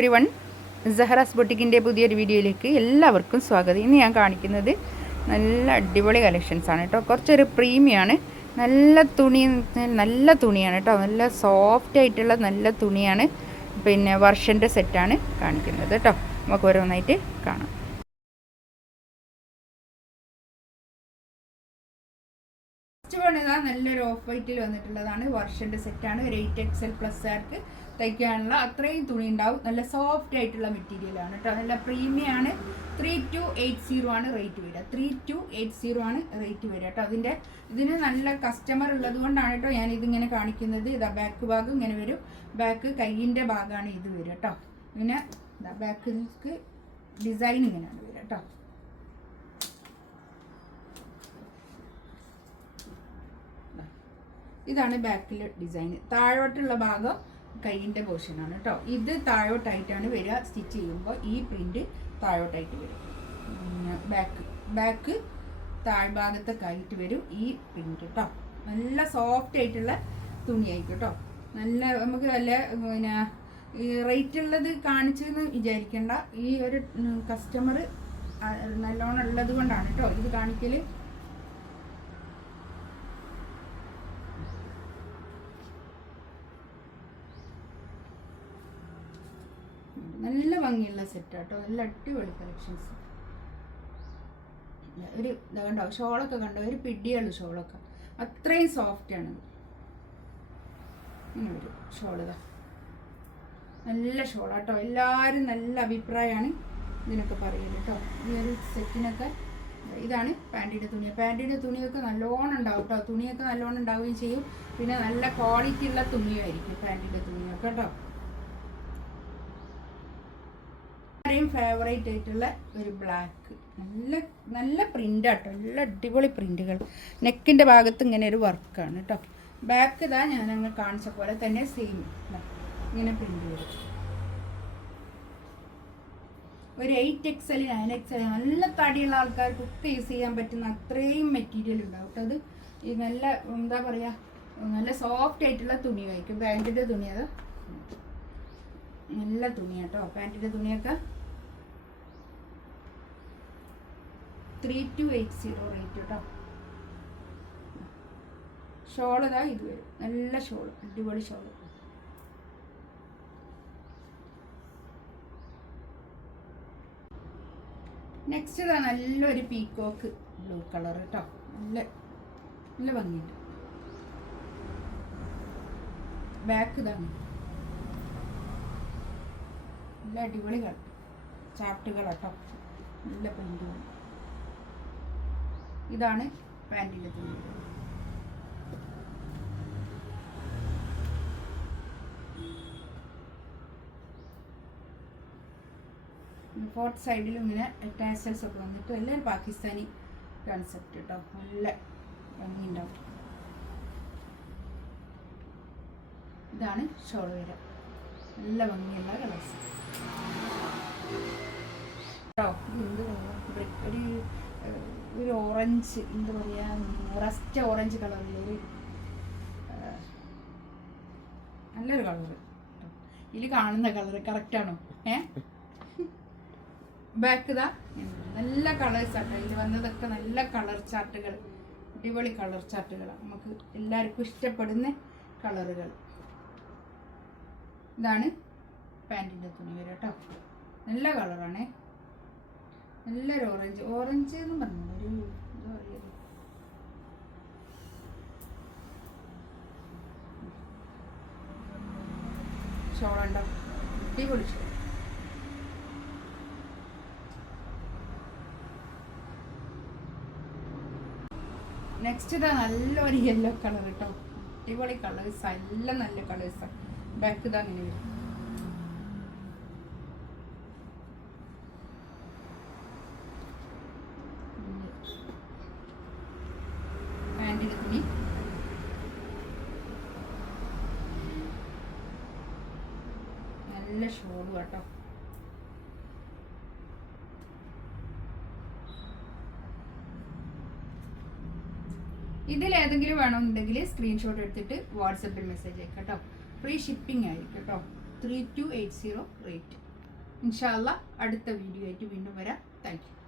Every one സെഹറാസ് ബൊട്ടിക്കിന്റെ പുതിയൊരു വീഡിയോയിലേക്ക് എല്ലാവർക്കും സ്വാഗതം. ഇന്ന് ഞാൻ കാണിക്കുന്നത് നല്ല അടിപൊളി കളക്ഷൻസ് ആണ് കേട്ടോ. കുറച്ചൊരു പ്രീമിയമാണ് നല്ല തുണി നല്ല തുണിയാണ് കേട്ടോ. നല്ല സോഫ്റ്റ് ആയിട്ടുള്ള നല്ല തുണിയാണ്. പിന്നെ വർഷന്റെ സെറ്റാണ് കാണിക്കുന്നത് കേട്ടോ. നമുക്ക് ഓരോന്നായിട്ട് കാണാം. ഫസ്റ്റ് വൺ നല്ലൊരു ഓഫ് വൈറ്റിൽ വന്നിട്ടുള്ളതാണ്. വർഷന്റെ സെറ്റാണ് ഒരു എയ്റ്റ് എക്സൽ പ്ലസ് ആർക്ക് തയ്ക്കാനുള്ള അത്രയും തുണി ഉണ്ടാവും. നല്ല സോഫ്റ്റ് ആയിട്ടുള്ള മെറ്റീരിയലാണ് കേട്ടോ നല്ല പ്രീമിയം ആണ്. ത്രീ ടു എയ്റ്റ് സീറോ ആണ് റേറ്റ് വരിക. ത്രീ ടു എയ്റ്റ് സീറോ ആണ് റേറ്റ് വരിക കേട്ടോ അതിന്റെ ഇതിന് നല്ല കസ്റ്റമർ ഉള്ളത് കൊണ്ടാണ് കേട്ടോ ഞാൻ ഇതിങ്ങനെ കാണിക്കുന്നത്. ഇതാ ബാക്ക് ഭാഗം ഇങ്ങനെ വരും. ബാക്ക് കയ്യിന്റെ ഭാഗമാണ് ഇത് വരിക കേട്ടോ പിന്നെ ഇതാ ബാക്കിലേക്ക് ഡിസൈൻ ഇങ്ങനെയാണ് വരിക കേട്ടോ ഇതാണ് ബാക്കിലെ ഡിസൈൻ താഴോട്ടുള്ള ഭാഗം കൈയിന്റെ പോർഷനാണ് കേട്ടോ. ഇത് താഴോട്ടായിട്ടാണ് വരിക. സ്റ്റിച്ച് ചെയ്യുമ്പോൾ ഈ പ്രിന്റ് താഴോട്ടായിട്ട് വരും. ബാക്ക് ബാക്ക് താഴ്ഭാഗത്തെ കൈയിട്ട് വരും ഈ പ്രിന്റ് കേട്ടോ. നല്ല സോഫ്റ്റ് ആയിട്ടുള്ള തുണിയായിരിക്കും കേട്ടോ. നല്ല നമുക്ക് നല്ല പിന്നെ ഈ റേറ്റ് ഉള്ളത് കാണിച്ചെന്ന് വിചാരിക്കേണ്ട. ഈ ഒരു കസ്റ്റമർ നല്ലോണം ഉള്ളത് കൊണ്ടാണ് കേട്ടോ ഇത് കാണിക്കൽ നല്ല ഭംഗിയുള്ള സെറ്റ് കേട്ടോ നല്ല അടിപൊളി കളക്ഷൻസ് ഒരു കണ്ടോ ഷോളൊക്കെ കണ്ടോ? ഒരു പിടിയുള്ള ഷോളൊക്കെ. അത്രയും സോഫ്റ്റ് ആണ്. ഒരു ഷോൾ നല്ല ഷോൾ കേട്ടോ എല്ലാവരും നല്ല അഭിപ്രായമാണ് ഇതിനൊക്കെ പറയുന്നത് കേട്ടോ ഈ ഒരു സെറ്റിനൊക്കെ ഇതാണ് പാന്റിന്റെ തുണി. പാന്റിന്റെ തുണിയൊക്കെ നല്ലോണം ഉണ്ടാവും കേട്ടോ തുണിയൊക്കെ നല്ലോണം ഉണ്ടാവുകയും ചെയ്യും. പിന്നെ നല്ല ക്വാളിറ്റി ഉള്ള തുണിയായിരിക്കും പാന്റിന്റെ തുണിയൊക്കെ കേട്ടോ എല്ലാവരെയും ഫേവറേറ്റ് ആയിട്ടുള്ള ഒരു ബ്ലാക്ക് നല്ല നല്ല പ്രിന്റ് ആട്ടോ നല്ല അടിപൊളി പ്രിന്റുകൾ നെക്കിന്റെ ഭാഗത്ത് ഇങ്ങനെ ഒരു വർക്കാണ് കേട്ടോ ബാക്ക് ഇതാ ഞാൻ അങ്ങ് കാണിച്ച പോലെ തന്നെ സെയിം ഇങ്ങനെ പ്രിന്റ് വരും ഒരു eight X L nine X L നല്ല തടിയുള്ള ആൾക്കാർക്കൊക്കെ യൂസ് ചെയ്യാൻ പറ്റുന്ന അത്രയും മെറ്റീരിയൽ ഉണ്ടാവും കേട്ടോ അത് ഈ നല്ല എന്താ പറയുക നല്ല സോഫ്റ്റ് ആയിട്ടുള്ള തുണി കഴിക്കും പാന്റിന്റെ തുണി അത്. നല്ല തുണിയാട്ടോ പാന്റിന്റെ തുണിയൊക്കെ three two eight zero rate കേട്ടോ ഷോൾ ഇതാ ഇത് വരും. നല്ല ഷോൾ അടിപൊളി ഷോൾ നെക്സ്റ്റ് ഇതാ നല്ലൊരു പീക്കോക്ക് ബ്ലൂ കളർ കേട്ടോ നല്ല നല്ല ഭംഗിയുണ്ട്. ബാക്ക് ഇതാണ് നല്ല കളർ. ചാർട്ടുകൾ കേട്ടോ നല്ല പ്രിന്റുകൾ ഇതാണ് പാന്റിന്റെ തുണി ഫോർത്ത് സൈഡിലും ഇങ്ങനെ ടാസൽസ് ഒക്കെ വന്നിട്ട് എല്ലാം പാകിസ്ഥാനി കൺസെപ്റ്റ് കേട്ടോ നല്ല ഭംഗിയുണ്ടാവും. ഇതാണ് ഷോൾ വര നല്ല ഭംഗിയുള്ള കളേഴ്സ് കേട്ടോ എന്ത് ഒരു ഒരു ഓറഞ്ച് എന്താ പറയുക റസ്റ്റ് ഓറഞ്ച് കളറിൽ ഒരു നല്ലൊരു കളറ് ഇതിൽ കാണുന്ന കളർ കറക്റ്റാണോ ഏ? ബാക്ക് ഇതാ. നല്ല കളേഴ്സ് ആട്ടോ. ഇതിൽ വന്നതൊക്കെ നല്ല കളർ ചാർട്ടുകൾ അടിപൊളി കളർ ചാർട്ടുകൾ നമുക്ക് എല്ലാവർക്കും ഇഷ്ടപ്പെടുന്ന കളറുകൾ ഇതാണ് പാന്റിന്റെ തുണി വരെ കേട്ടോ നല്ല കളറാണേ നല്ലൊരു ഓറഞ്ച്. ഓറഞ്ച് എന്ന് പറഞ്ഞു ഒരു എന്താ പറയുക ഷോളുണ്ടോ അടിപൊളി ഷോൾ നെക്സ്റ്റ് ഇതാ നല്ലൊരു യെല്ലോ കളർ കേട്ടോ അടിപൊളി കളേഴ്സാണ് എല്ലാം നല്ല കളേഴ്സാണ് ബാക്ക് ഇതാ അങ്ങനെ വരും പാന്റിന്റെ തുണി നല്ല ഷോളും ഇതിൽ ഏതെങ്കിലും വേണമെന്നുണ്ടെങ്കിൽ സ്ക്രീൻഷോട്ട് എടുത്തിട്ട് വാട്സപ്പിൽ മെസ്സേജ് അയക്കാം കേട്ടോ. ഫ്രീ ഷിപ്പിംഗ് ആയിരിക്കും കേട്ടോ. Three two eight zero rate ഇൻഷാല്ല അടുത്ത വീഡിയോ ആയിട്ട് വീണ്ടും വരാം. Thank you